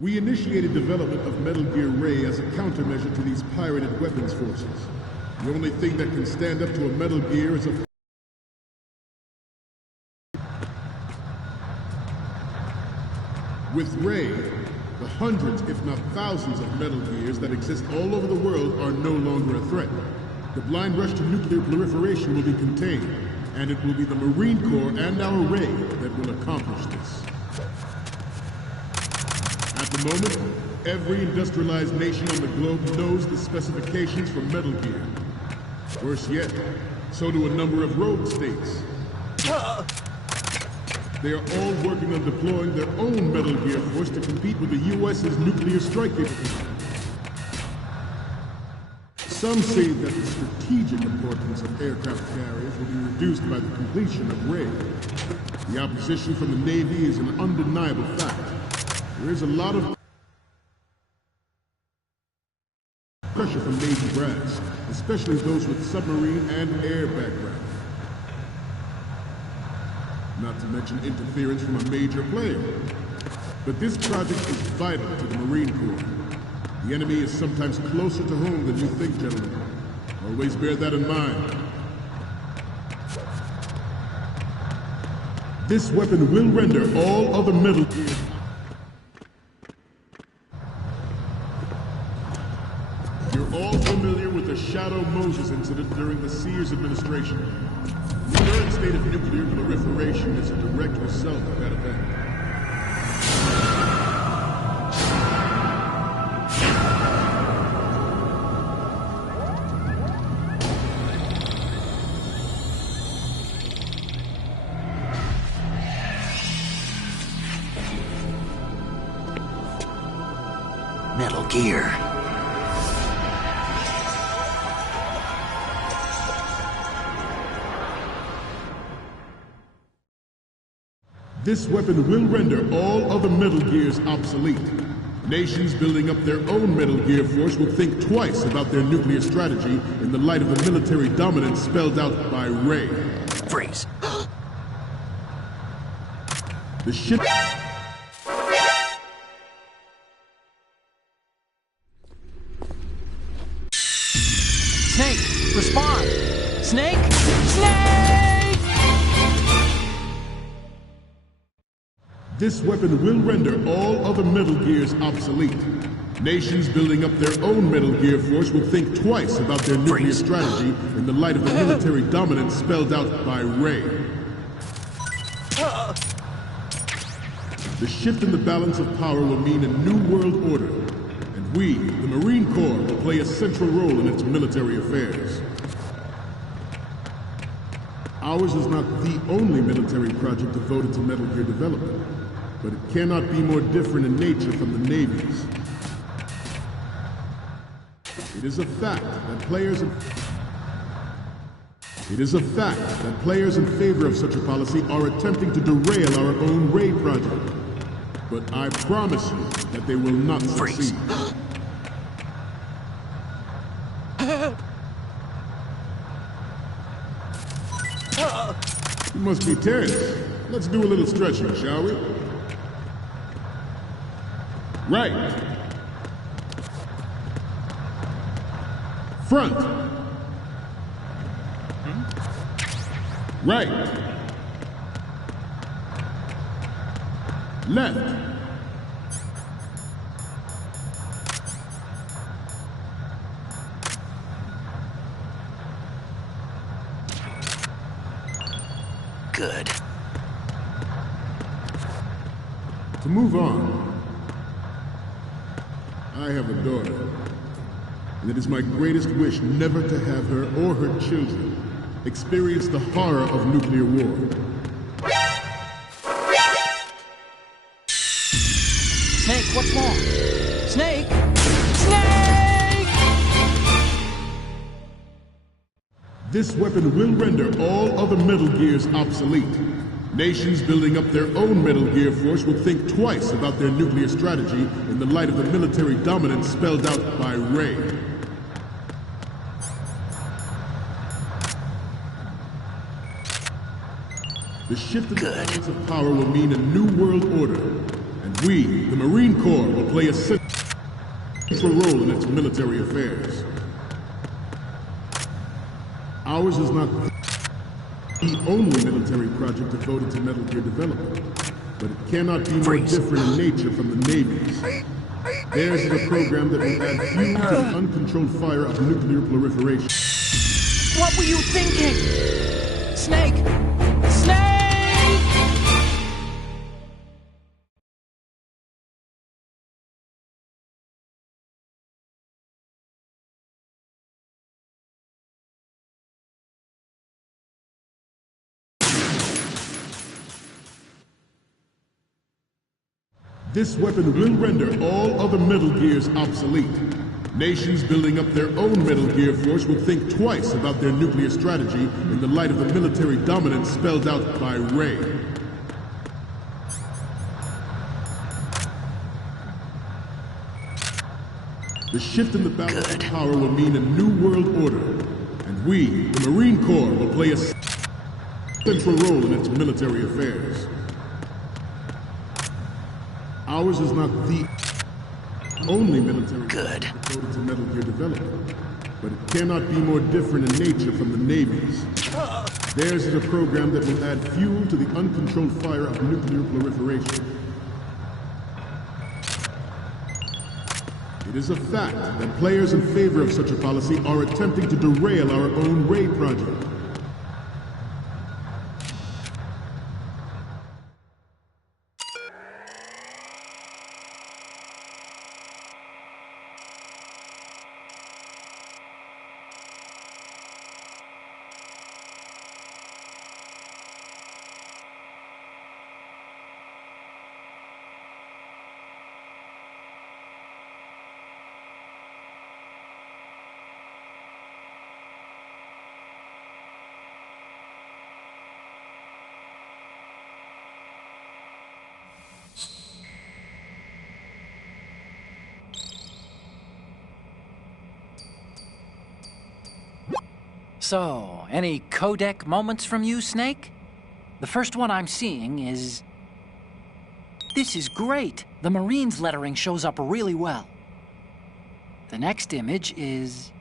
We initiated development of Metal Gear Ray as a countermeasure to these pirated weapons forces. The only thing that can stand up to a Metal Gear is a... With Ray, the hundreds, if not thousands, of Metal Gears that exist all over the world are no longer a threat. The blind rush to nuclear proliferation will be contained, and it will be the Marine Corps and our Ray that will accomplish this. At the moment, every industrialized nation on the globe knows the specifications for Metal Gear. Worse yet, so do a number of rogue states. They are all working on deploying their own Metal Gear force to compete with the U.S.'s nuclear strike capability. Some say that the strategic importance of aircraft carriers will be reduced by the completion of Ray. The opposition from the Navy is an undeniable fact. There is a lot of pressure from Navy brass, especially those with submarine and air background. Not to mention interference from a major player. But this project is vital to the Marine Corps. The enemy is sometimes closer to home than you think, gentlemen. Always bear that in mind. This weapon will render all other Metal Gear. You're all familiar with the Shadow Moses incident during the Sears administration. The current state of nuclear proliferation is a direct result of that event. Metal Gear. This weapon will render all other Metal Gears obsolete. Nations building up their own Metal Gear force will think twice about their nuclear strategy in the light of the military dominance spelled out by Ray. Freeze. The ship... Snake, respond! Snake! Snake! This weapon will render all other Metal Gears obsolete. Nations building up their own Metal Gear force will think twice about their nuclear strategy in the light of the military dominance spelled out by Ray. The shift in the balance of power will mean a new world order, and we, the Marine Corps, will play a central role in its military affairs. Ours is not the only military project devoted to Metal Gear development, but it cannot be more different in nature from the Navy's. It is a fact that players in favor of such a policy are attempting to derail our own Ray project. But I promise you that they will not succeed. You must be tense. Let's do a little stretching, shall we? Right. Front. Right. Left. Good. To move on, I have a daughter, and it is my greatest wish never to have her or her children experience the horror of nuclear war. Snake, what's wrong? Snake! Snake! This weapon will render all other Metal Gears obsolete. Nations building up their own Metal Gear force will think twice about their nuclear strategy in the light of the military dominance spelled out by Ray. The shift in the balance of power will mean a new world order, and And we, the Marine Corps, will play a central role in its military affairs. Ours is not the only military project devoted to Metal Gear development, but it cannot be more different in nature from the Navy's. Theirs is a program that will add fuel to the uncontrolled fire of nuclear proliferation. What were you thinking? Snake! Snake! This weapon will render all other Metal Gears obsolete. Nations building up their own Metal Gear force will think twice about their nuclear strategy in the light of the military dominance spelled out by Ray. The shift in the balance of power will mean a new world order, and we, the Marine Corps, will play a central role in its military affairs. Ours is not the only military devoted to Metal Gear development, but it cannot be more different in nature from the Navy's. Theirs is a program that will add fuel to the uncontrolled fire of nuclear proliferation. It is a fact that players in favor of such a policy are attempting to derail our own Ray project. So, any codec moments from you, Snake? The first one I'm seeing is... This is great! The Marines lettering shows up really well. The next image is...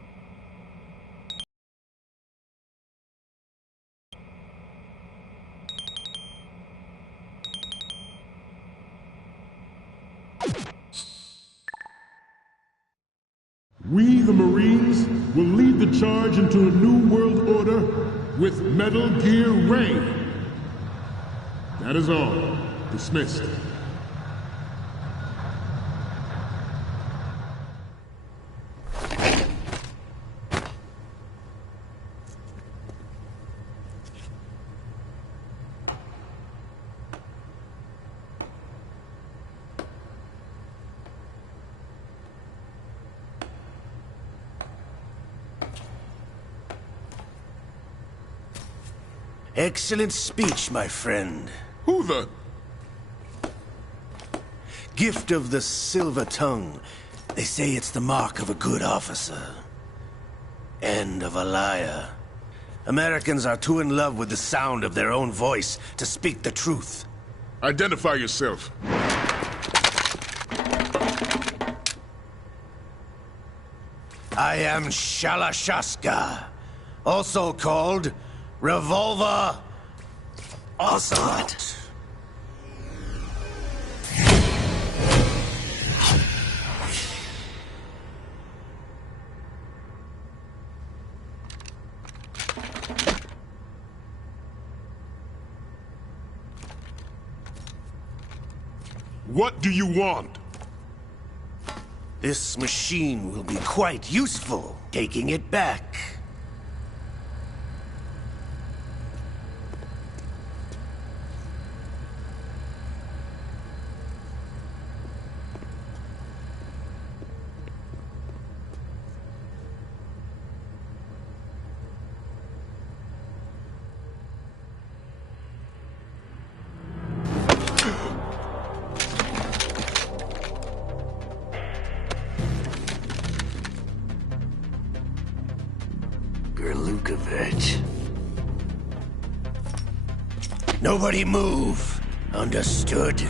We, the Marines, will lead the charge into a new world order with Metal Gear Ray. That is all. Dismissed. Excellent speech, my friend. Who the... Gift of the silver tongue. They say it's the mark of a good officer. And of a liar. Americans are too in love with the sound of their own voice to speak the truth. Identify yourself. I am Shalashaska, also called Revolver Ocelot. What do you want? This machine will be quite useful, taking it back. Gerlukovich. Nobody move. Understood?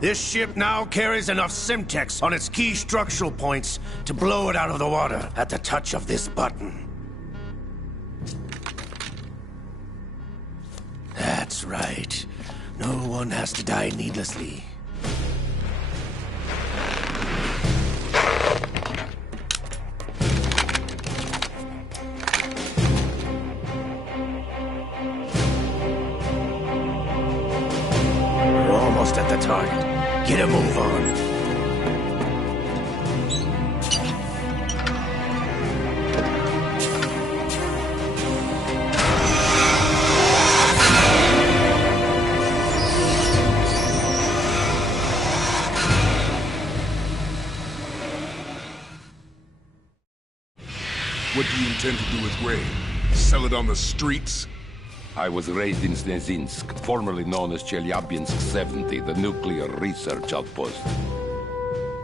This ship now carries enough Simtex on its key structural points to blow it out of the water at the touch of this button. That's right. No one has to die needlessly. We're almost at the target. Get a move on. What do you intend to do with Gray? Sell it on the streets? I was raised in Snezinsk, formerly known as Chelyabinsk 70, the nuclear research outpost.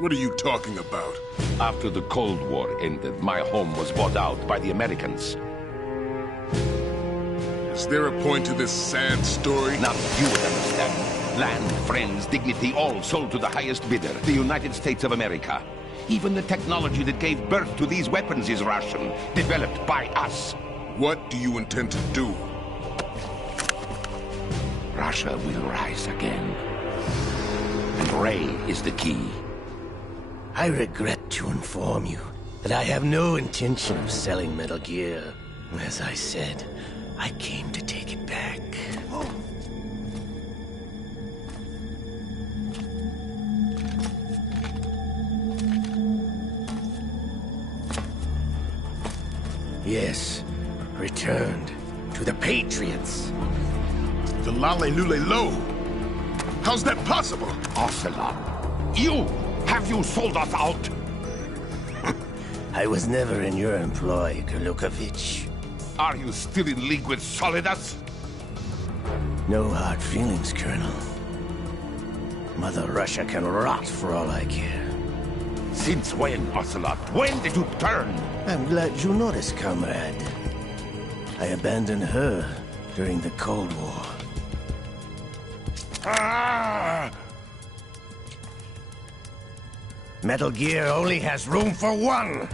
What are you talking about? After the Cold War ended, my home was bought out by the Americans. Is there a point to this sad story? Now you would understand. Land, friends, dignity, all sold to the highest bidder, the United States of America. Even the technology that gave birth to these weapons is Russian, developed by us. What do you intend to do? Russia will rise again. And Ray is the key. I regret to inform you that I have no intention of selling Metal Gear. As I said, I came to take it back. Yes, returned to the Patriots. The Lale Lule Lo? How's that possible? Ocelot, have you sold us out? I was never in your employ, Kurlukovich. Are you still in league with Solidus? No hard feelings, Colonel. Mother Russia can rot for all I care. Since when, Ocelot? When did you turn? I'm glad you noticed, comrade. I abandoned her during the Cold War. Ah! Metal Gear only has room for one!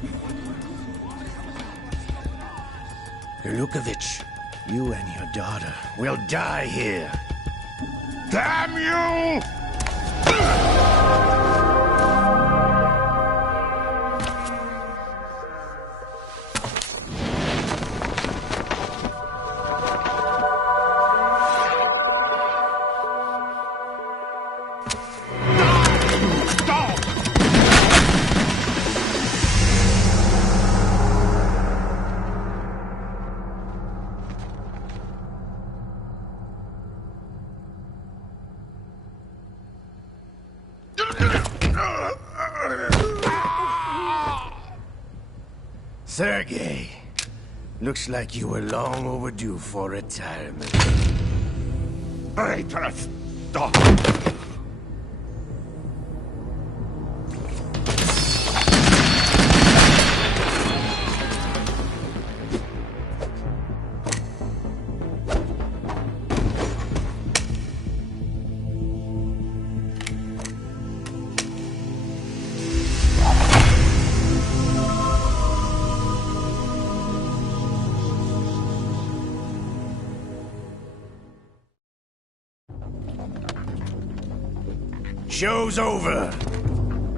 Kurlukovich, you and your daughter will die here. Damn you! Sergei, looks like you were long overdue for retirement. Traitorous dog! Show's over.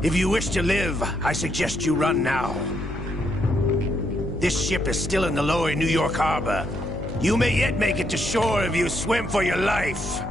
If you wish to live, I suggest you run now. This ship is still in the lower New York harbor. You may yet make it to shore if you swim for your life.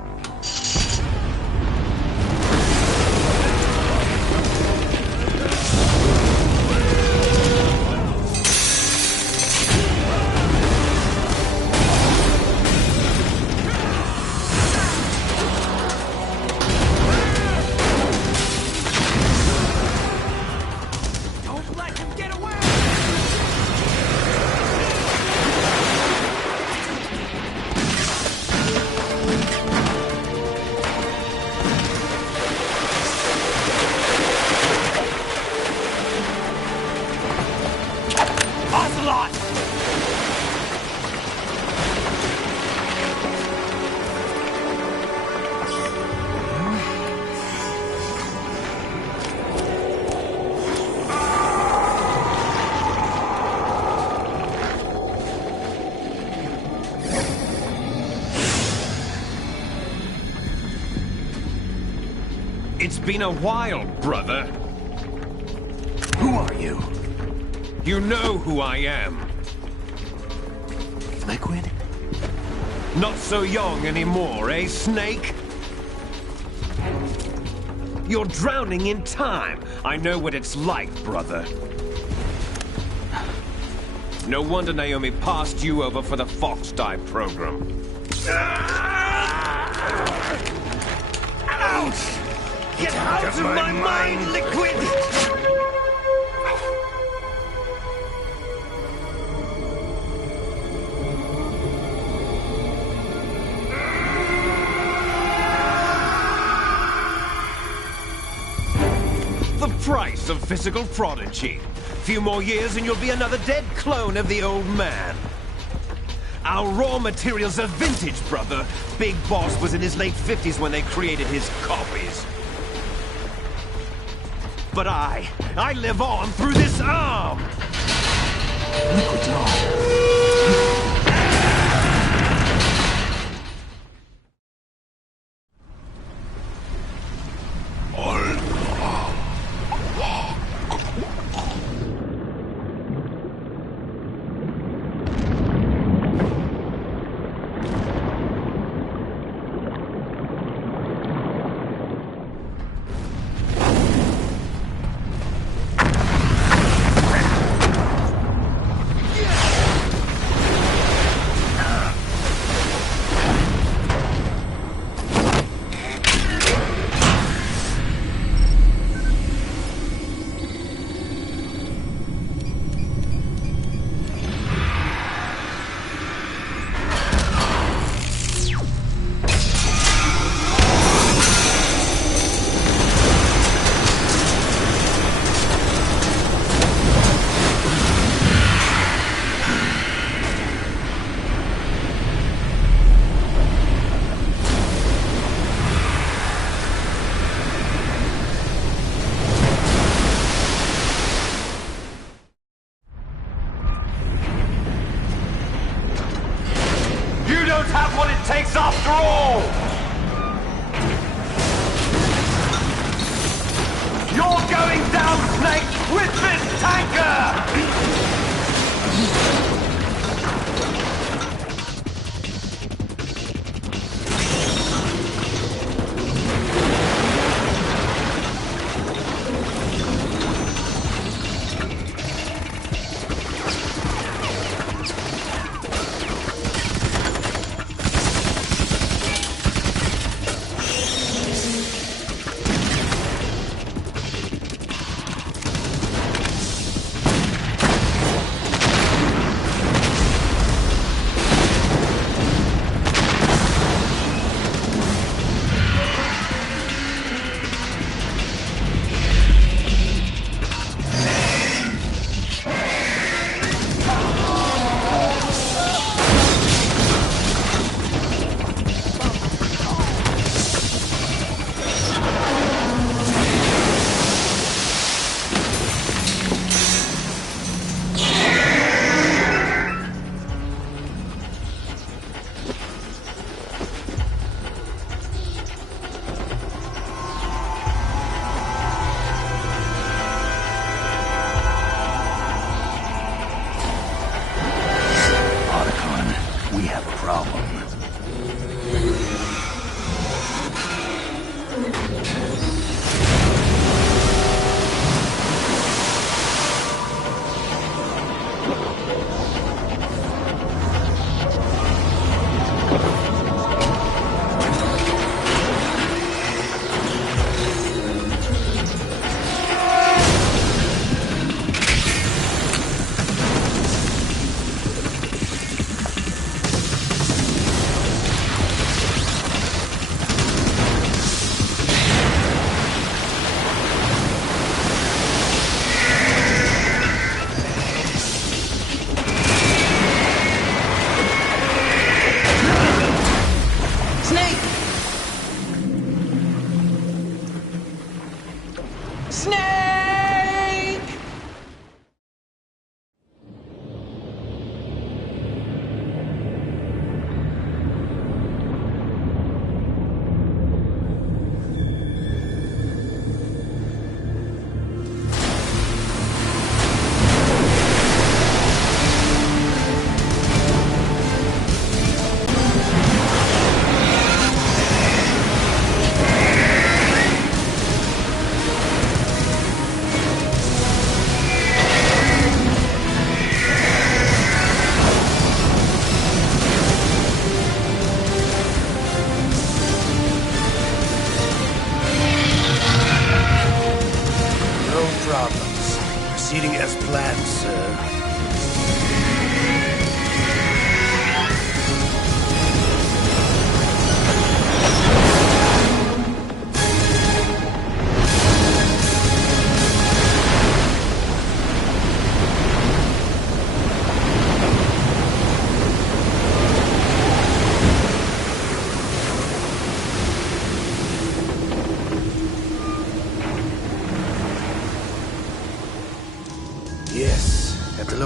It's been a while, brother. Who are you? You know who I am. Liquid? Not so young anymore, eh, Snake? You're drowning in time. I know what it's like, brother. No wonder Naomi passed you over for the Fox Die program. Ouch! Get out of my mind, Liquid! The price of physical prodigy. Few more years and you'll be another dead clone of the old man. Our raw materials are vintage, brother. Big Boss was in his late 50s when they created his copies. But I live on through this arm! Liquid's on. Have what it takes after all! You're going down, Snake, with this tanker!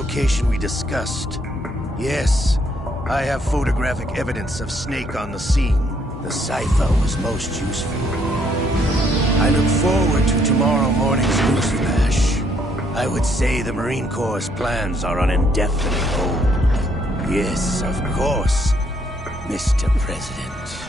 location we discussed. Yes, I have photographic evidence of Snake on the scene. The cipher was most useful. I look forward to tomorrow morning's news flash. I would say the Marine Corps' plans are on indefinite hold. Yes, of course, Mr. President.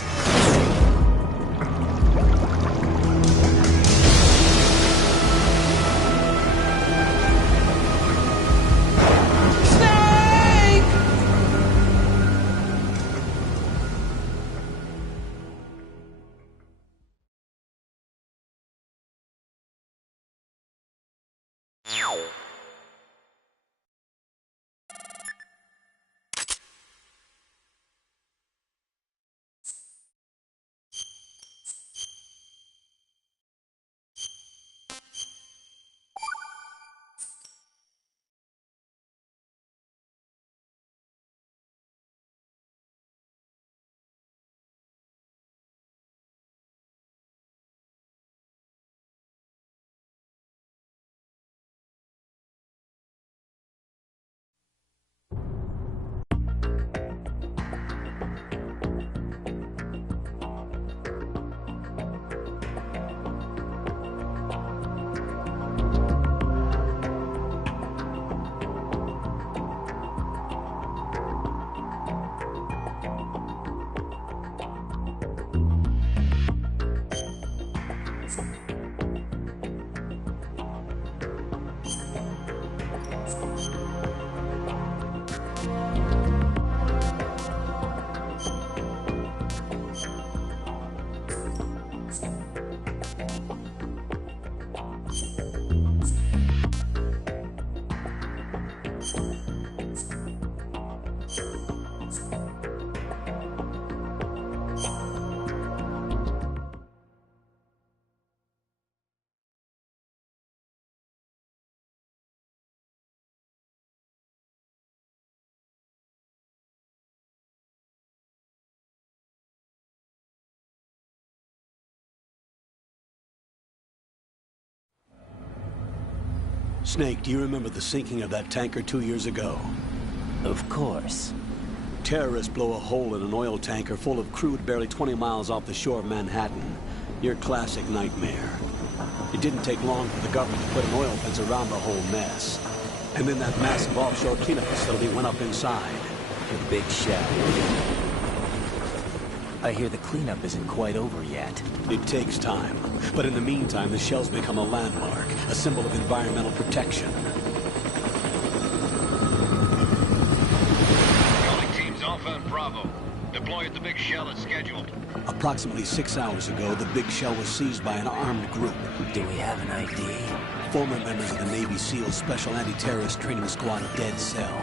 Snake, do you remember the sinking of that tanker 2 years ago? Of course. Terrorists blow a hole in an oil tanker full of crude barely 20 miles off the shore of Manhattan. Your classic nightmare. It didn't take long for the government to put an oil fence around the whole mess. And then that massive offshore cleanup facility went up inside. The Big Shell. I hear the cleanup isn't quite over yet. It takes time. But in the meantime, the shell's become a landmark, a symbol of environmental protection. Calling teams Alpha and Bravo. Deploy at the Big Shell as scheduled. Approximately 6 hours ago, the Big Shell was seized by an armed group. Do we have an ID? Former members of the Navy SEAL Special Anti-Terrorist Training Squad Dead Cell.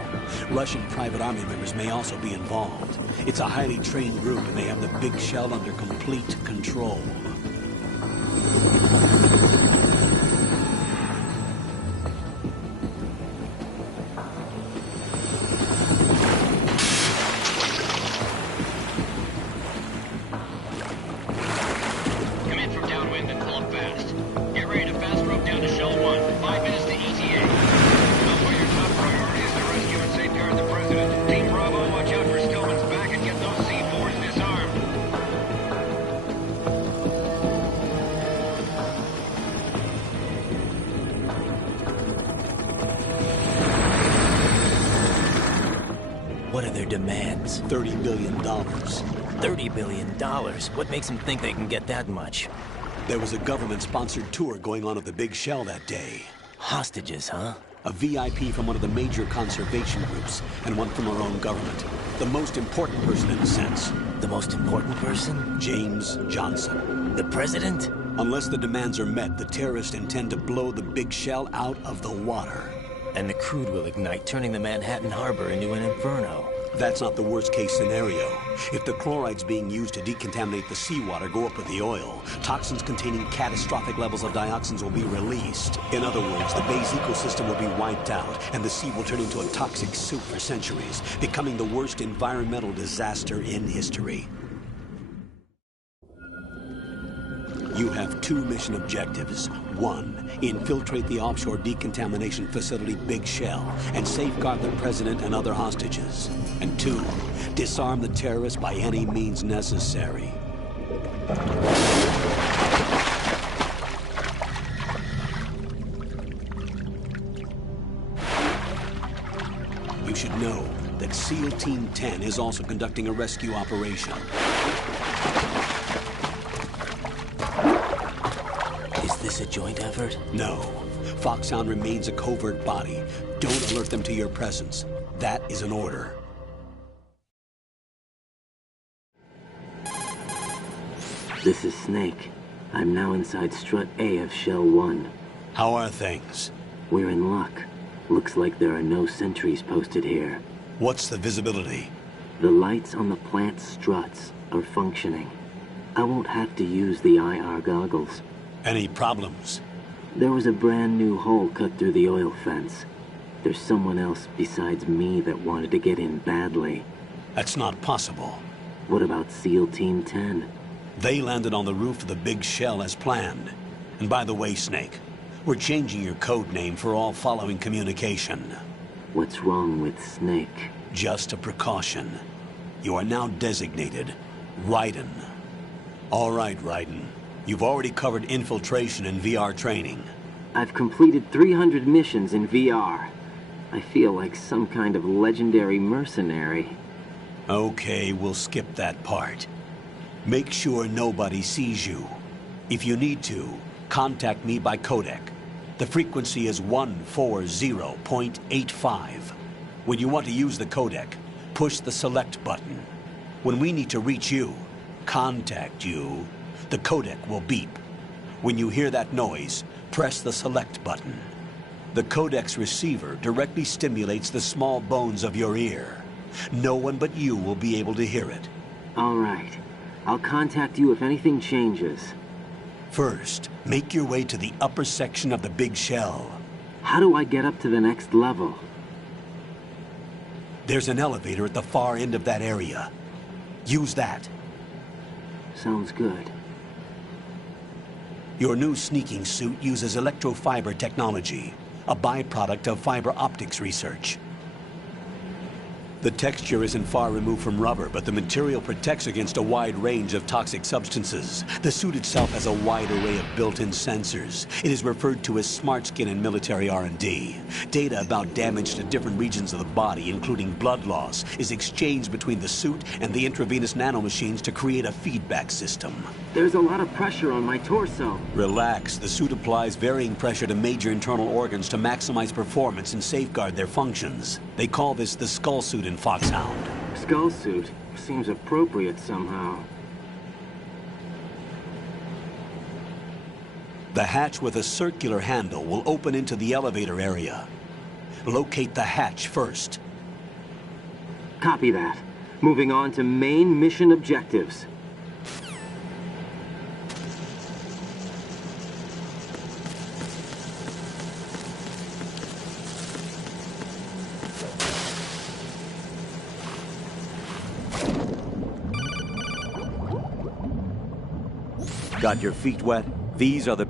Russian private army members may also be involved. It's a highly trained group, and they have the Big Shell under complete control. Come in from downwind and pull up fast. Get ready to fast rope down to Shell 1. 5 minutes to ETA. Know where your top priority is to rescue and safeguard the President. Team Bravo, watch out for Stillman's back and get those C4s disarmed. What are their demands? $30 billion. $30 billion? What makes them think they can get that much? There was a government-sponsored tour going on at the Big Shell that day. Hostages, huh? A VIP from one of the major conservation groups, and one from our own government. The most important person in a sense. The most important person? James Johnson. The President? Unless the demands are met, the terrorists intend to blow the Big Shell out of the water. And the crude will ignite, turning the Manhattan Harbor into an inferno. That's not the worst-case scenario. If the chlorides being used to decontaminate the seawater go up with the oil, toxins containing catastrophic levels of dioxins will be released. In other words, the bay's ecosystem will be wiped out, and the sea will turn into a toxic soup for centuries, becoming the worst environmental disaster in history. You have 2 mission objectives. 1, infiltrate the offshore decontamination facility Big Shell and safeguard the president and other hostages. And 2, disarm the terrorists by any means necessary. You should know that SEAL Team 10 is also conducting a rescue operation. Is this a joint effort? No. Foxhound remains a covert body. Don't alert them to your presence. That is an order. This is Snake. I'm now inside Strut A of Shell 1. How are things? We're in luck. Looks like there are no sentries posted here. What's the visibility? The lights on the plant struts are functioning. I won't have to use the IR goggles. Any problems? There was a brand new hole cut through the oil fence. There's someone else besides me that wanted to get in badly. That's not possible. What about SEAL Team 10? They landed on the roof of the Big Shell as planned. And by the way, Snake, we're changing your code name for all following communication. What's wrong with Snake? Just a precaution. You are now designated Raiden. All right, Raiden. You've already covered infiltration and VR training. I've completed 300 missions in VR. I feel like some kind of legendary mercenary. Okay, we'll skip that part. Make sure nobody sees you. If you need to, contact me by codec. The frequency is 140.85. When you want to use the codec, push the select button. When we need to reach you, contact you, the codec will beep. When you hear that noise, press the select button. The codec's receiver directly stimulates the small bones of your ear. No one but you will be able to hear it. All right. I'll contact you if anything changes. First, make your way to the upper section of the Big Shell. How do I get up to the next level? There's an elevator at the far end of that area. Use that. Sounds good. Your new sneaking suit uses electrofiber technology, a byproduct of fiber optics research. The texture isn't far removed from rubber, but the material protects against a wide range of toxic substances. The suit itself has a wide array of built-in sensors. It is referred to as smart skin in military R&D. Data about damage to different regions of the body, including blood loss, is exchanged between the suit and the intravenous nanomachines to create a feedback system. There's a lot of pressure on my torso. Relax. The suit applies varying pressure to major internal organs to maximize performance and safeguard their functions. They call this the skull suit in Foxhound. Skull suit seems appropriate somehow. The hatch with a circular handle will open into the elevator area. Locate the hatch first. Copy that. Moving on to main mission objectives. Got your feet wet? These are the...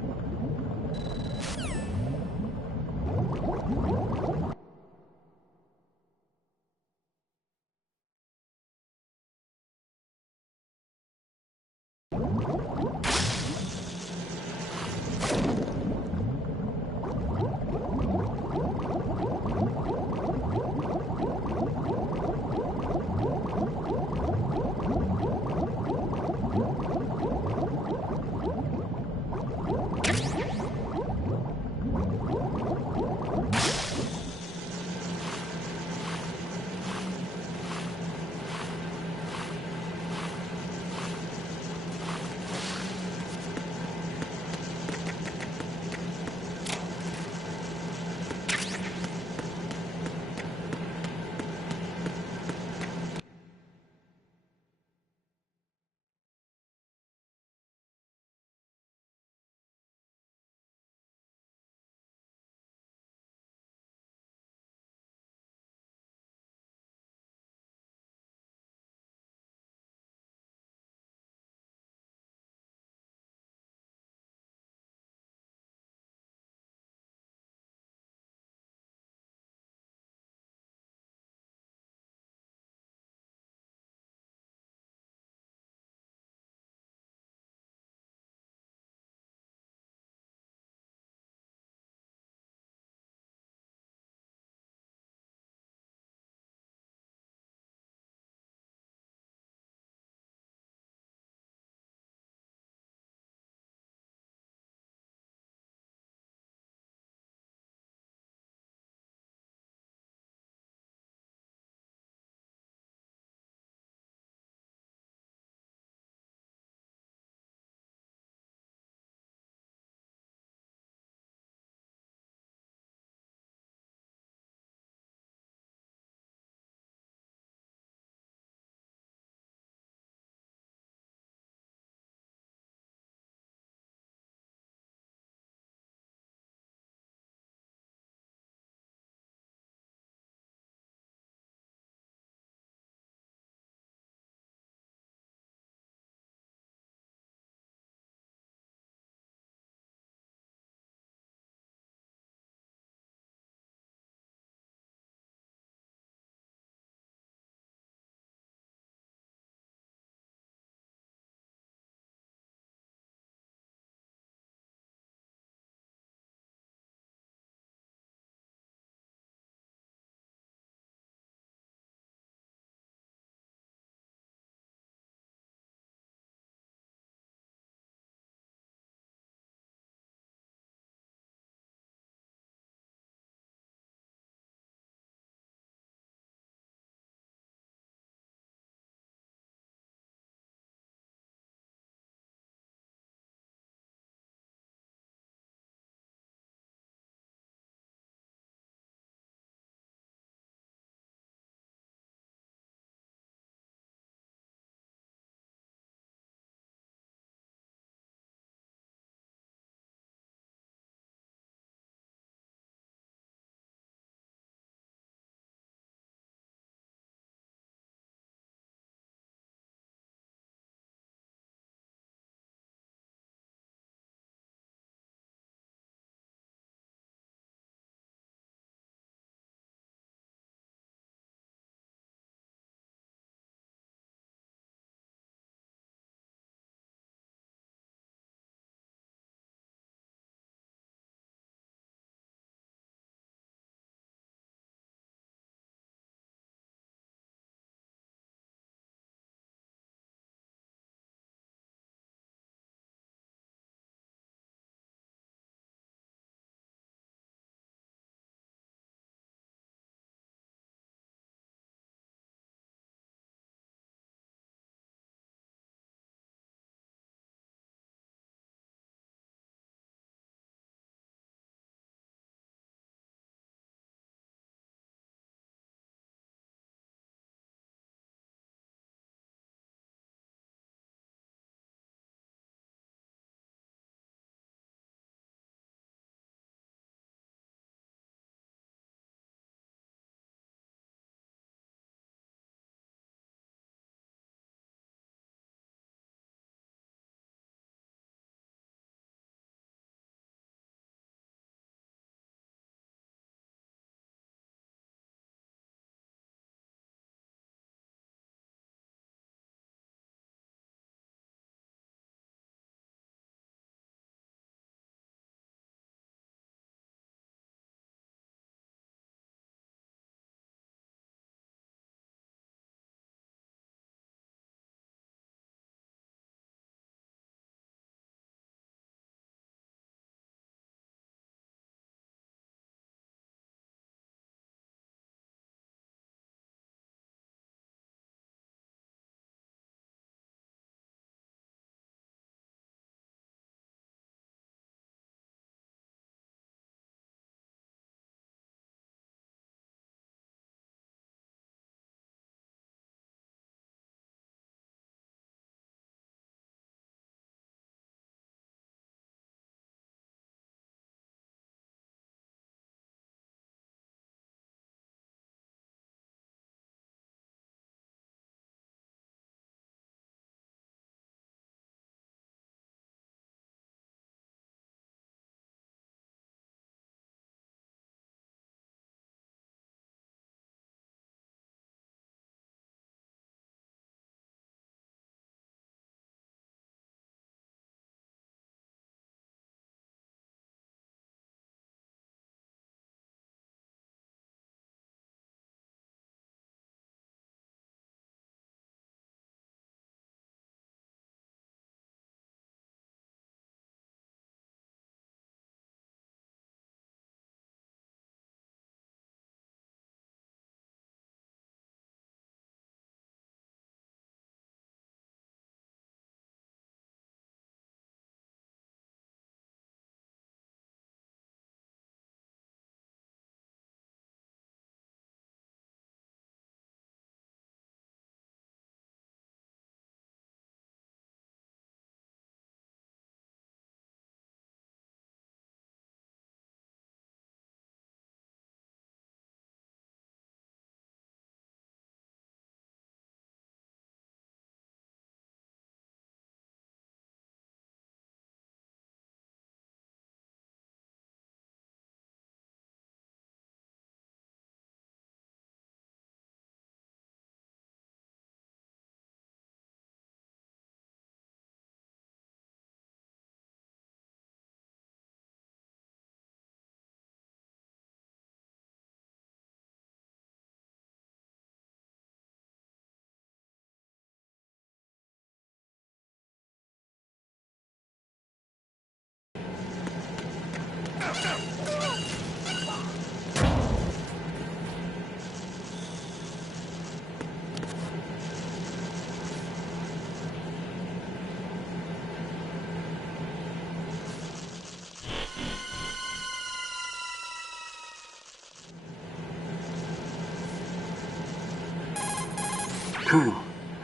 Colonel,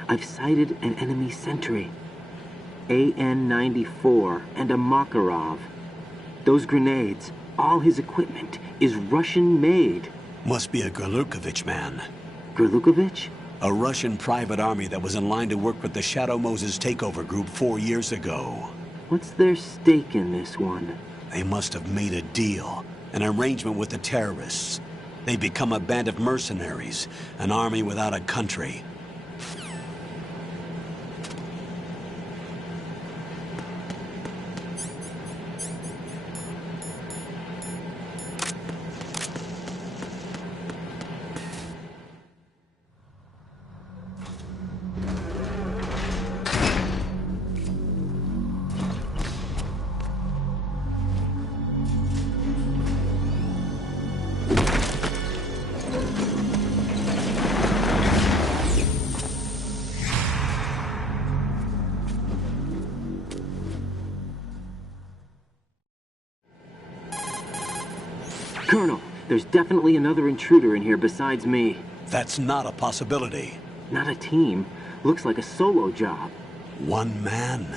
I've sighted an enemy sentry. AN-94 and a Makarov. Those grenades, all his equipment, is Russian-made. Must be a Gorlukovich man. Gorlukovich? A Russian private army that was in line to work with the Shadow Moses takeover group 4 years ago. What's their stake in this one? They must have made a deal, an arrangement with the terrorists. They become a band of mercenaries, an army without a country. Colonel, there's definitely another intruder in here besides me. That's not a possibility. Not a team. Looks like a solo job. One man.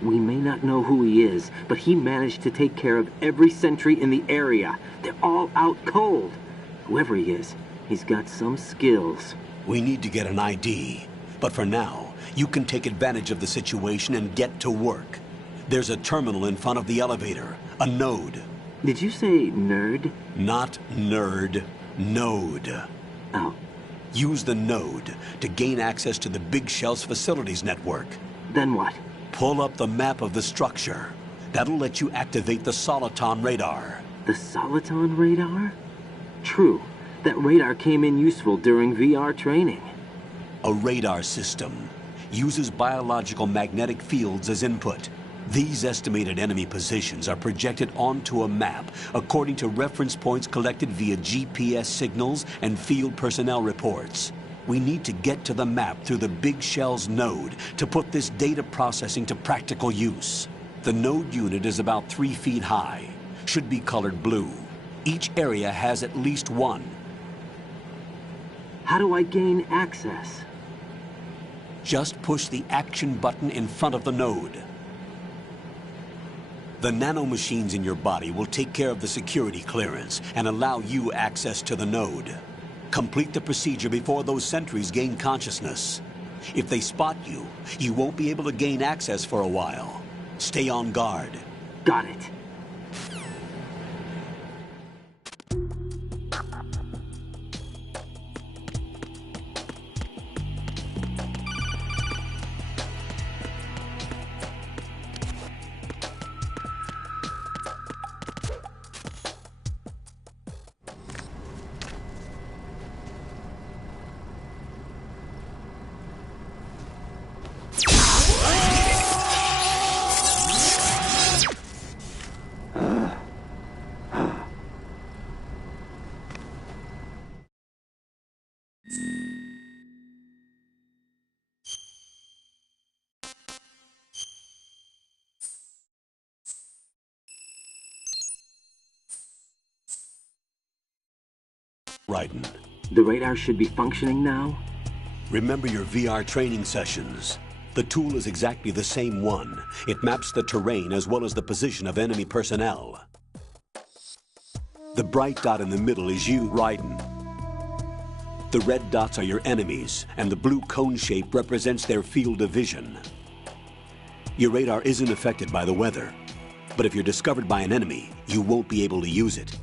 We may not know who he is, but he managed to take care of every sentry in the area. They're all out cold. Whoever he is, he's got some skills. We need to get an ID. But for now, you can take advantage of the situation and get to work. There's a terminal in front of the elevator. A node. Did you say nerd? Not nerd. Node. Oh. Use the node to gain access to the Big Shell's facilities network. Then what? Pull up the map of the structure. That'll let you activate the Soliton radar. The Soliton radar? True. That radar came in useful during VR training. A radar system uses biological magnetic fields as input. These estimated enemy positions are projected onto a map according to reference points collected via GPS signals and field personnel reports. We need to get to the map through the Big Shell's node to put this data processing to practical use. The node unit is about 3 feet high, should be colored blue. Each area has at least one. How do I gain access? Just push the action button in front of the node. The nanomachines in your body will take care of the security clearance and allow you access to the node. Complete the procedure before those sentries gain consciousness. If they spot you, you won't be able to gain access for a while. Stay on guard. Got it. Raiden. The radar should be functioning now? Remember your VR training sessions. The tool is exactly the same one. It maps the terrain as well as the position of enemy personnel. The bright dot in the middle is you, Raiden. The red dots are your enemies, and the blue cone shape represents their field of vision. Your radar isn't affected by the weather, but if you're discovered by an enemy, you won't be able to use it.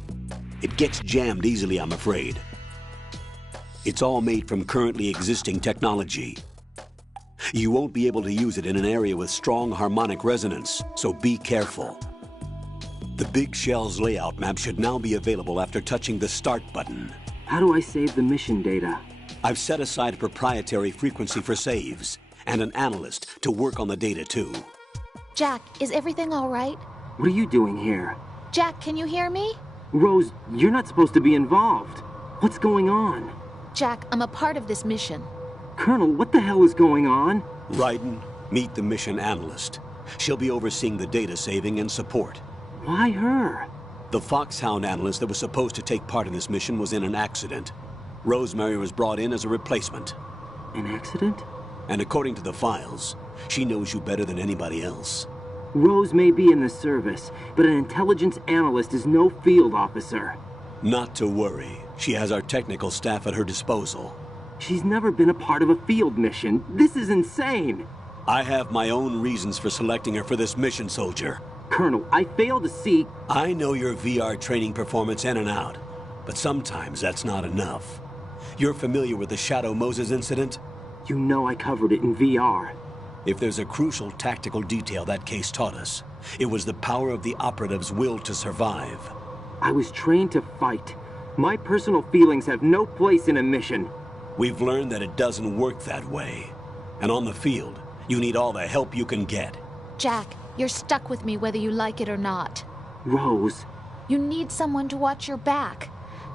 It gets jammed easily, I'm afraid. It's all made from currently existing technology. You won't be able to use it in an area with strong harmonic resonance, so be careful. The Big Shell's layout map should now be available after touching the Start button. How do I save the mission data? I've set aside a proprietary frequency for saves, and an analyst to work on the data too. Jack, is everything all right? What are you doing here? Jack, can you hear me? Rose, you're not supposed to be involved. What's going on? Jack, I'm a part of this mission. Colonel, what the hell is going on? Raiden, meet the mission analyst. She'll be overseeing the data saving and support. Why her? The Foxhound analyst that was supposed to take part in this mission was in an accident. Rosemary was brought in as a replacement. An accident? And according to the files, she knows you better than anybody else. Rose may be in the service, but an intelligence analyst is no field officer. Not to worry. She has our technical staff at her disposal. She's never been a part of a field mission. This is insane! I have my own reasons for selecting her for this mission, soldier. Colonel, I fail to see... I know your VR training performance in and out, but sometimes that's not enough. You're familiar with the Shadow Moses incident? You know I covered it in VR. If there's a crucial tactical detail that case taught us, it was the power of the operative's will to survive. I was trained to fight. My personal feelings have no place in a mission. We've learned that it doesn't work that way. And on the field, you need all the help you can get. Jack, you're stuck with me whether you like it or not. Rose. You need someone to watch your back.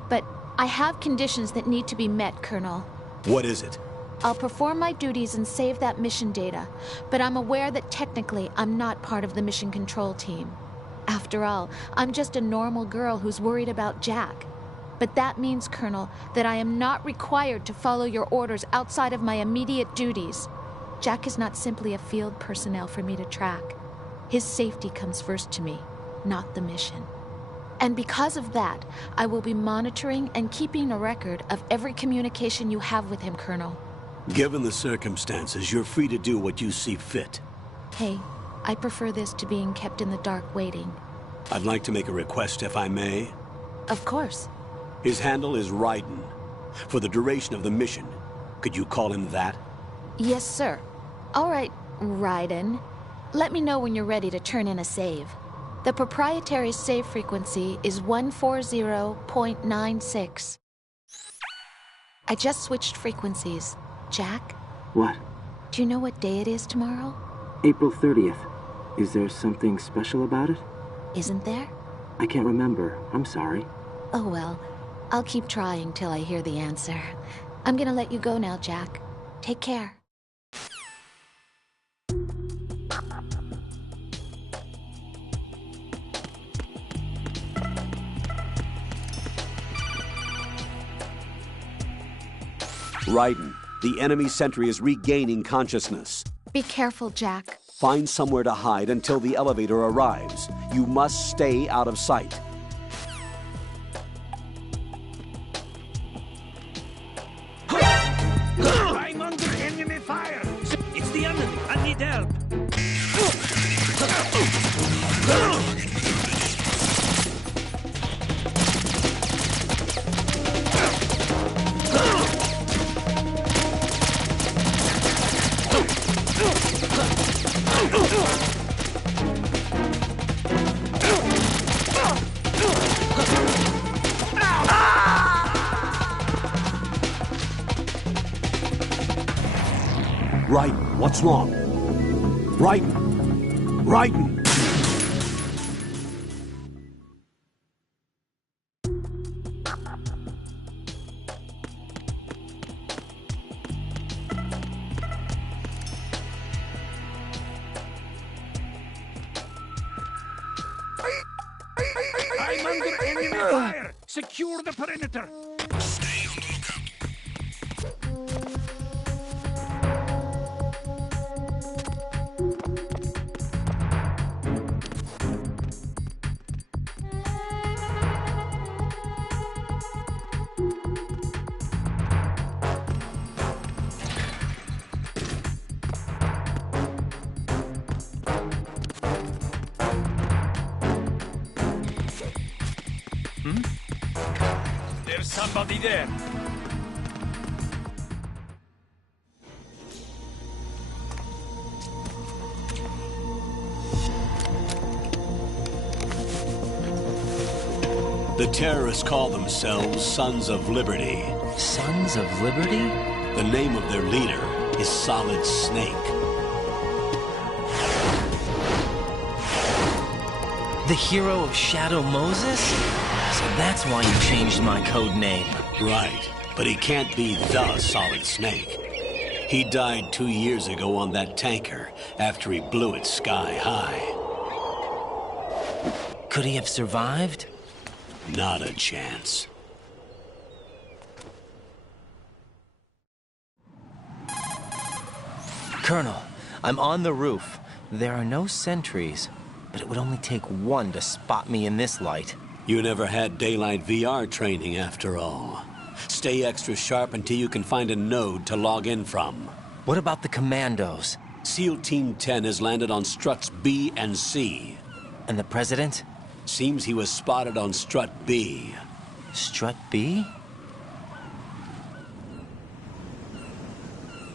But I have conditions that need to be met, Colonel. What is it? I'll perform my duties and save that mission data, but I'm aware that technically I'm not part of the mission control team. After all, I'm just a normal girl who's worried about Jack. But that means, Colonel, that I am not required to follow your orders outside of my immediate duties. Jack is not simply a field personnel for me to track. His safety comes first to me, not the mission. And because of that, I will be monitoring and keeping a record of every communication you have with him, Colonel. Given the circumstances, you're free to do what you see fit. Hey, I prefer this to being kept in the dark waiting. I'd like to make a request, if I may. Of course. His handle is Raiden. For the duration of the mission, could you call him that? Yes, sir. All right, Raiden. Let me know when you're ready to turn in a save. The proprietary save frequency is 140.96. I just switched frequencies. Jack? What? Do you know what day it is tomorrow? April 30th. Is there something special about it? Isn't there? I can't remember. I'm sorry. Oh well. I'll keep trying till I hear the answer. I'm gonna let you go now, Jack. Take care. Raiden, the enemy sentry is regaining consciousness. Be careful, Jack. Find somewhere to hide until the elevator arrives. You must stay out of sight. I'm under enemy fire! It's the enemy! I need help! Raiden, what's wrong? Raiden! Raiden! I'm under enemy fire! Secure the perimeter! Stay on the lookout. There's somebody there. The terrorists call themselves Sons of Liberty. Sons of Liberty? The name of their leader is Solid Snake. The hero of Shadow Moses? So that's why you changed my code name. Right, but he can't be the Solid Snake. He died 2 years ago on that tanker after he blew it sky high. Could he have survived? Not a chance. Colonel, I'm on the roof. There are no sentries, but it would only take one to spot me in this light. You never had daylight VR training, after all. Stay extra sharp until you can find a node to log in from. What about the commandos? SEAL Team 10 has landed on struts B and C. And the President? Seems he was spotted on strut B. Strut B?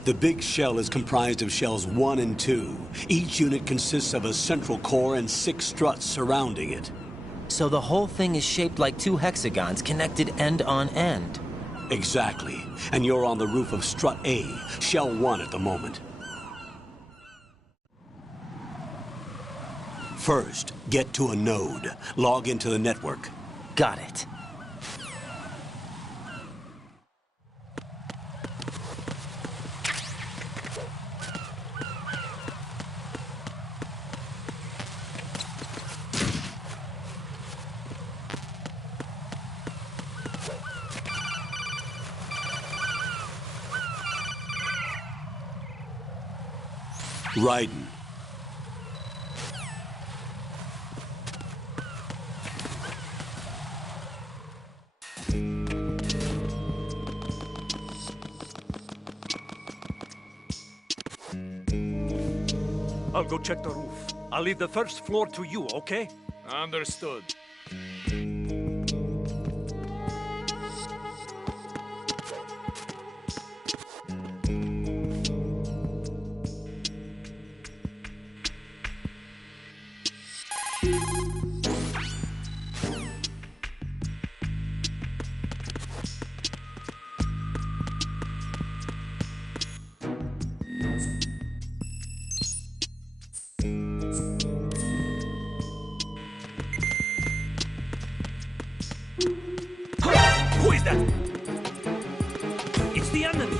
The big shell is comprised of shells 1 and 2. Each unit consists of a central core and 6 struts surrounding it. So the whole thing is shaped like 2 hexagons connected end on end. Exactly. And you're on the roof of strut A, shell 1 at the moment. First, get to a node. Log into the network. Got it. Raiden. I'll go check the roof. I'll leave the first floor to you, okay? Understood. Who is that? It's the enemy.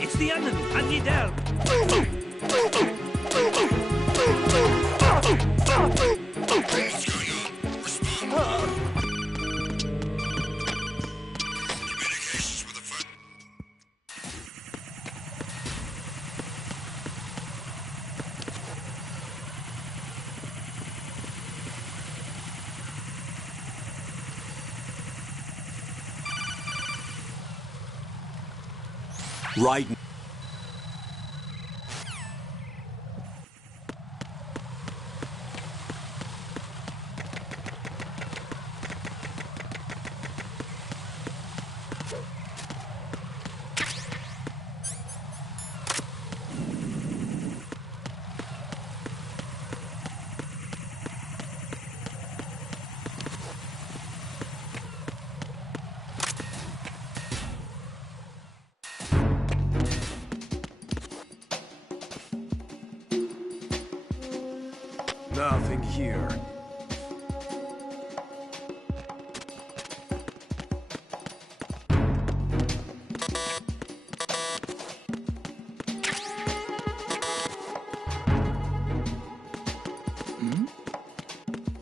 It's the enemy. I need help. What's going on? Respond. Communications with the front. Raiden. Nothing here.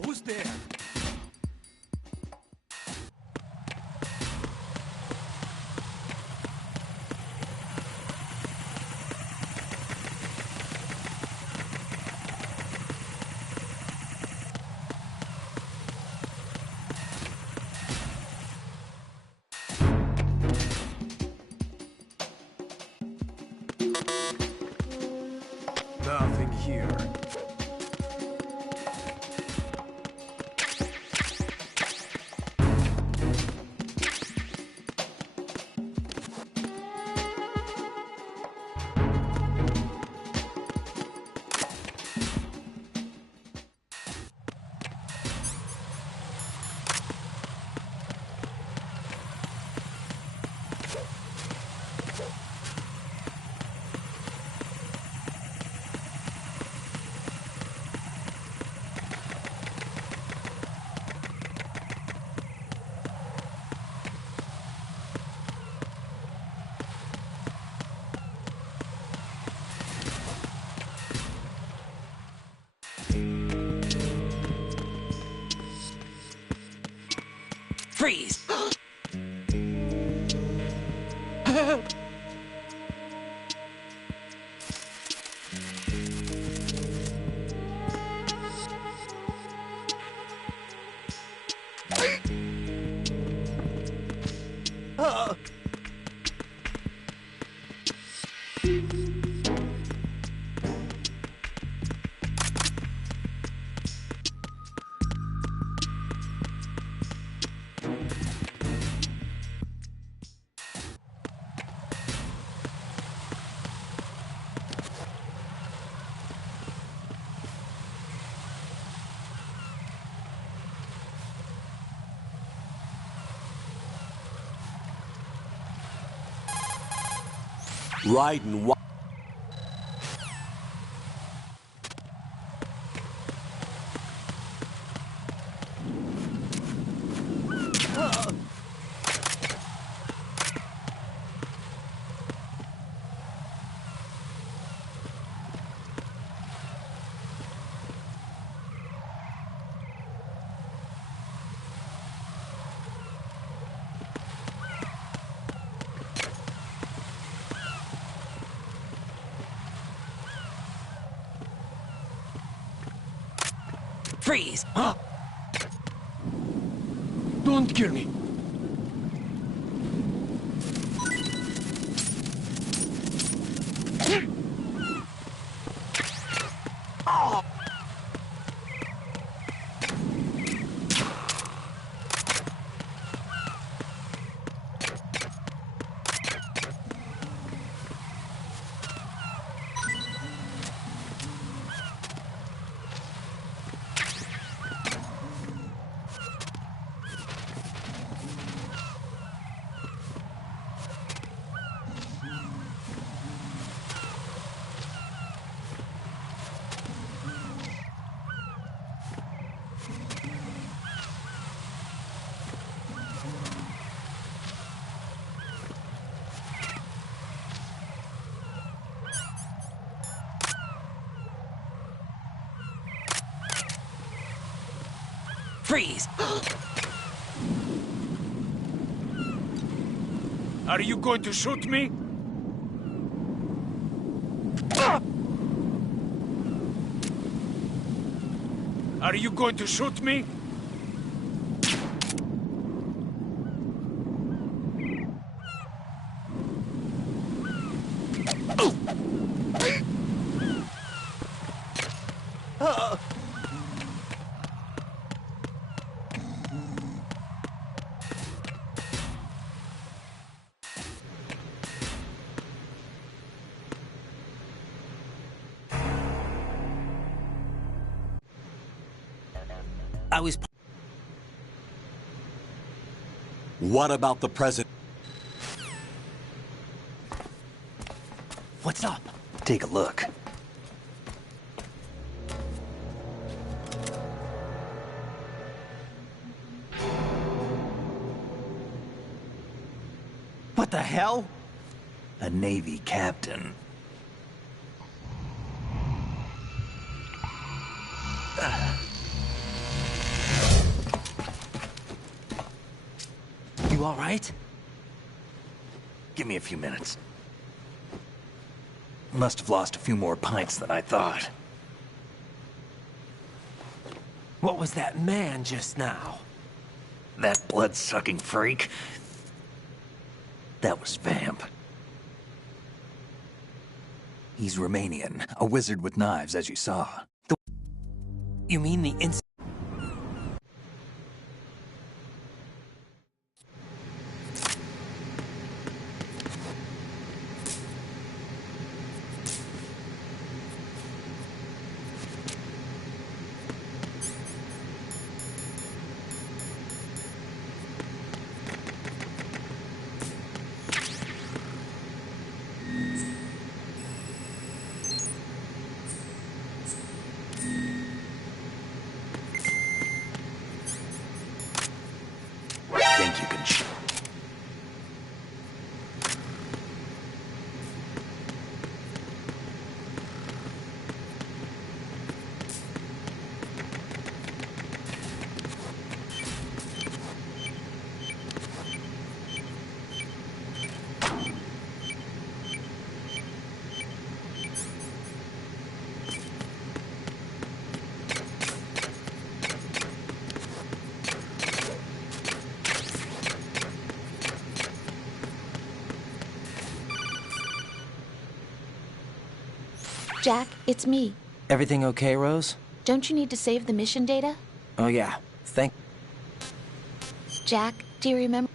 Who's there? Nothing here. Freeze! Raiden, Freeze! Don't kill me. Freeze! Are you going to shoot me? Are you going to shoot me? I was... what about the president? What's up? Take a look. What the hell? A Navy captain. You all right? Give me a few minutes. Must have lost a few more pints than I thought. What was that man just now? That blood-sucking freak? That was Vamp. He's Romanian, a wizard with knives, as you saw. You mean the Think you can Jack, it's me. Everything okay, Rose? Don't you need to save the mission data? Oh yeah, thank... Jack, do you remember?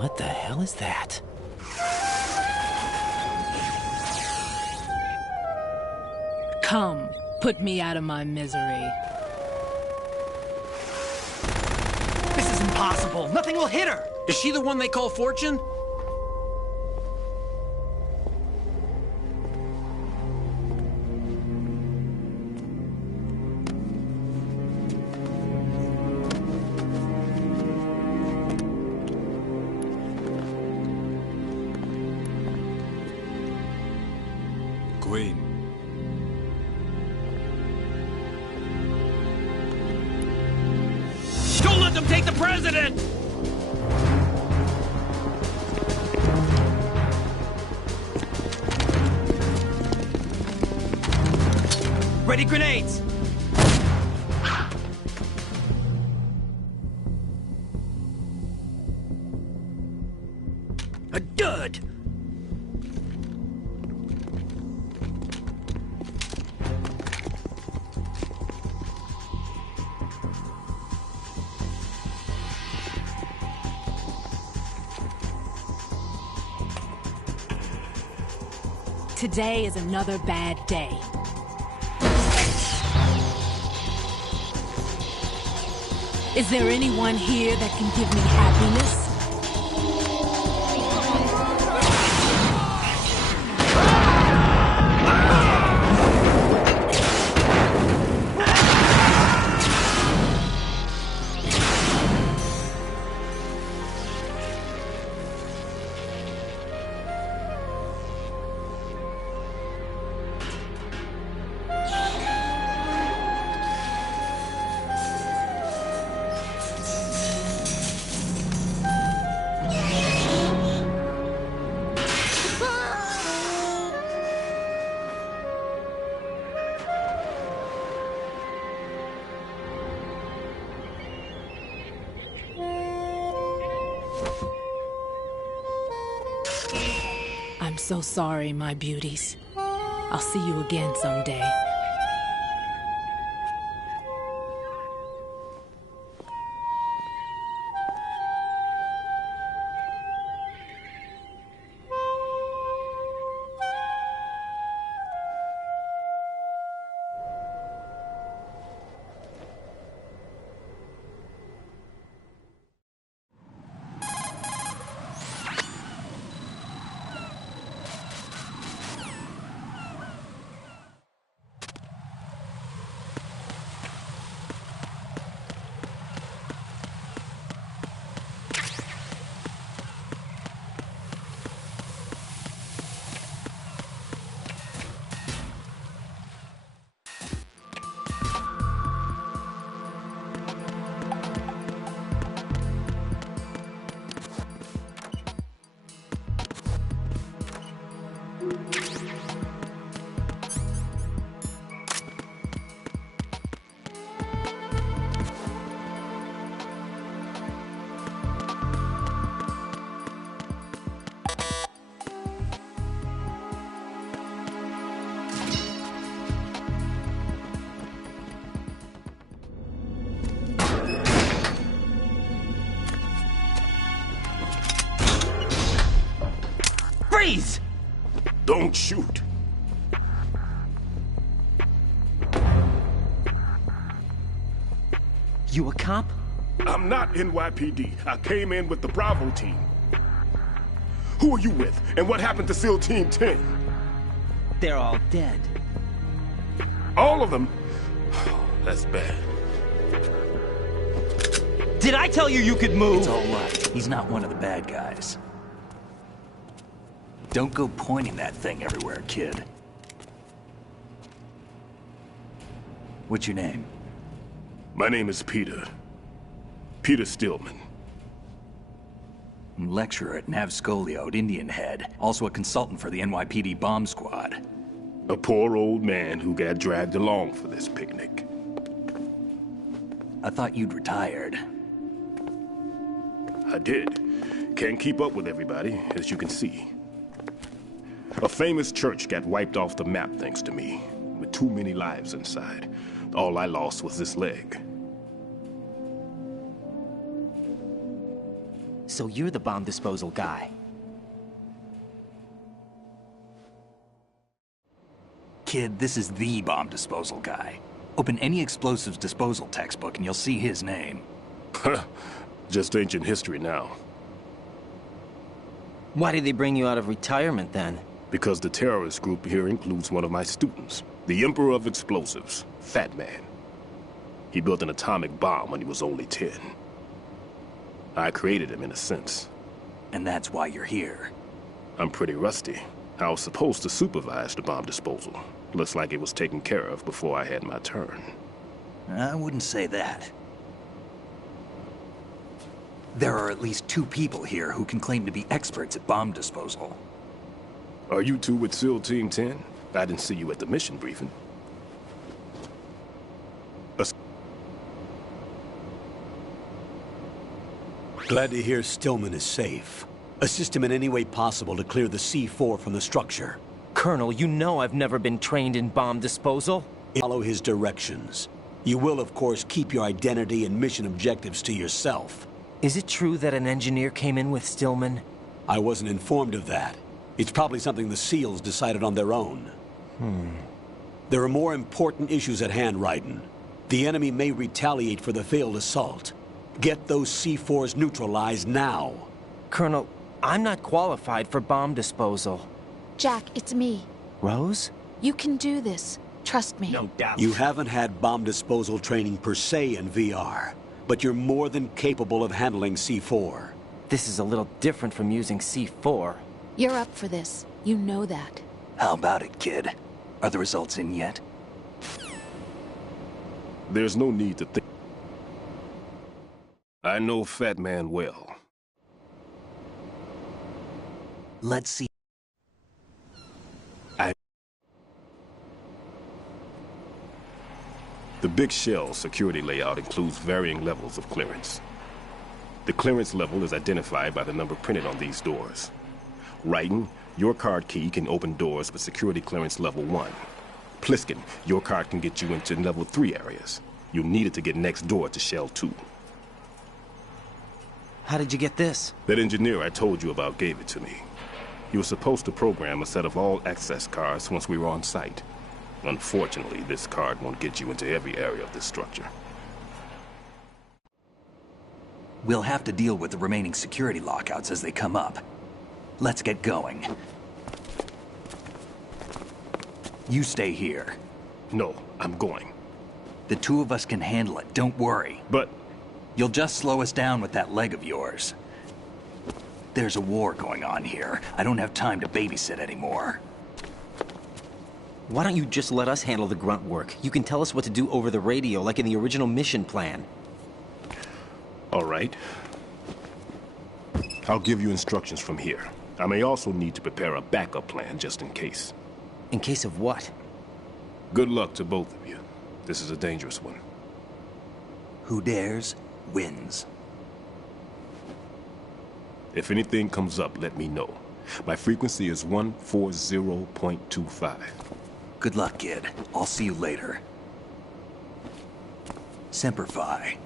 What the hell is that? Come, put me out of my misery. This is impossible. Nothing will hit her. Is she the one they call Fortune? Queen. Don't let them take the president! Ready grenades! A dud! Today is another bad day. Is there anyone here that can give me happiness? I'm so sorry, my beauties. I'll see you again someday. Freeze! Don't shoot. You a cop? I'm not NYPD. I came in with the Bravo team. Who are you with? And what happened to SEAL Team 10? They're all dead. All of them? That's bad. Did I tell you you could move? It's all right. He's not one of the bad guys. Don't go pointing that thing everywhere, kid. What's your name? My name is Peter. Peter Stillman. Lecturer at Navscolio at Indian Head. Also a consultant for the NYPD bomb squad. A poor old man who got dragged along for this picnic. I thought you'd retired. I did. Can't keep up with everybody, as you can see. A famous church got wiped off the map thanks to me, with too many lives inside. All I lost was this leg. So you're the bomb disposal guy. Kid, this is the bomb disposal guy. Open any explosives disposal textbook and you'll see his name. Just ancient history now. Why did they bring you out of retirement then? Because the terrorist group here includes one of my students, the Emperor of Explosives, Fat Man. He built an atomic bomb when he was only 10. I created him in a sense. And that's why you're here. I'm pretty rusty. I was supposed to supervise the bomb disposal. Looks like it was taken care of before I had my turn. I wouldn't say that. There are at least 2 people here who can claim to be experts at bomb disposal. Are you two with SEAL Team 10? I didn't see you at the mission briefing. Glad to hear Stillman is safe. Assist him in any way possible to clear the C4 from the structure. Colonel, you know I've never been trained in bomb disposal. Follow his directions. You will, of course, keep your identity and mission objectives to yourself. Is it true that an engineer came in with Stillman? I wasn't informed of that. It's probably something the SEALs decided on their own. There are more important issues at hand, Raiden. The enemy may retaliate for the failed assault. Get those C4s neutralized now. Colonel, I'm not qualified for bomb disposal. Jack, it's me. Rose? You can do this. Trust me. No doubt. You haven't had bomb disposal training per se in VR, but you're more than capable of handling C4. This is a little different from using C4. You're up for this. You know that. How about it, kid? Are the results in yet? There's no need to think. I know Fat Man well. Let's see. The Big Shell security layout includes varying levels of clearance. The clearance level is identified by the number printed on these doors. Raiden, your card key can open doors with security clearance level 1. Pliskin, your card can get you into level 3 areas. You'll need it to get next door to Shell 2. How did you get this? That engineer I told you about gave it to me. He was supposed to program a set of all access cards once we were on site. Unfortunately, this card won't get you into every area of this structure. We'll have to deal with the remaining security lockouts as they come up. Let's get going. You stay here. No, I'm going. The 2 of us can handle it, don't worry. But... You'll just slow us down with that leg of yours. There's a war going on here. I don't have time to babysit anymore. Why don't you just let us handle the grunt work? You can tell us what to do over the radio, like in the original mission plan. All right. I'll give you instructions from here. I may also need to prepare a backup plan just in case. In case of what? Good luck to both of you. This is a dangerous one. Who dares, wins. If anything comes up, let me know. My frequency is 140.25. Good luck, kid. I'll see you later. Semper Fi.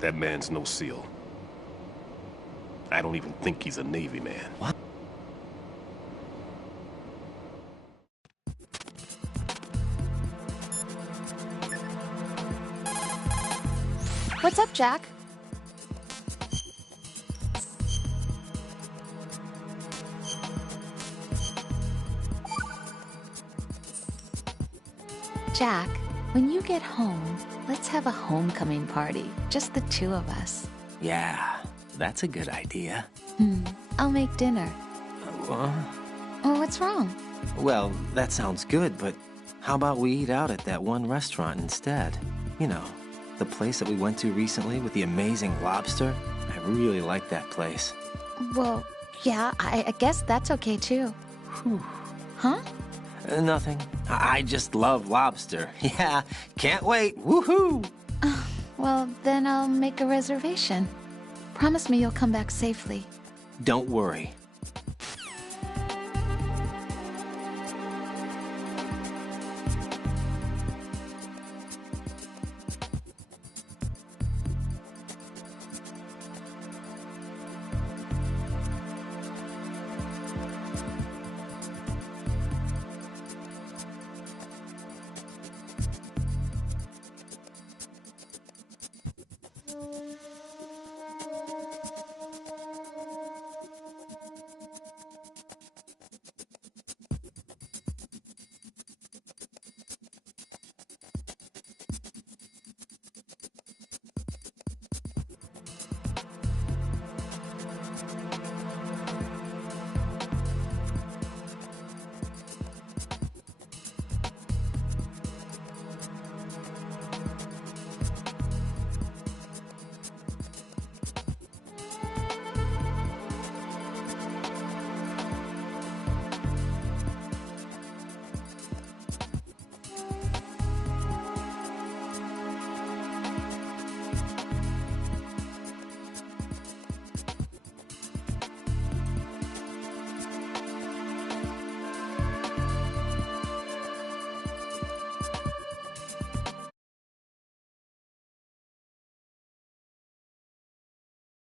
That man's no SEAL. I don't even think he's a Navy man. What? What's up, Jack? Jack, when you get home, let's have a homecoming party. Just the 2 of us. Yeah, that's a good idea. I'll make dinner. Oh, what's wrong? Well, that sounds good, but how about we eat out at that one restaurant instead? You know, the place that we went to recently with the amazing lobster? I really like that place. Well, yeah, I guess that's okay too. Whew. Huh? Nothing. I just love lobster. Yeah, can't wait. Woohoo! Well, then I'll make a reservation. Promise me you'll come back safely. Don't worry.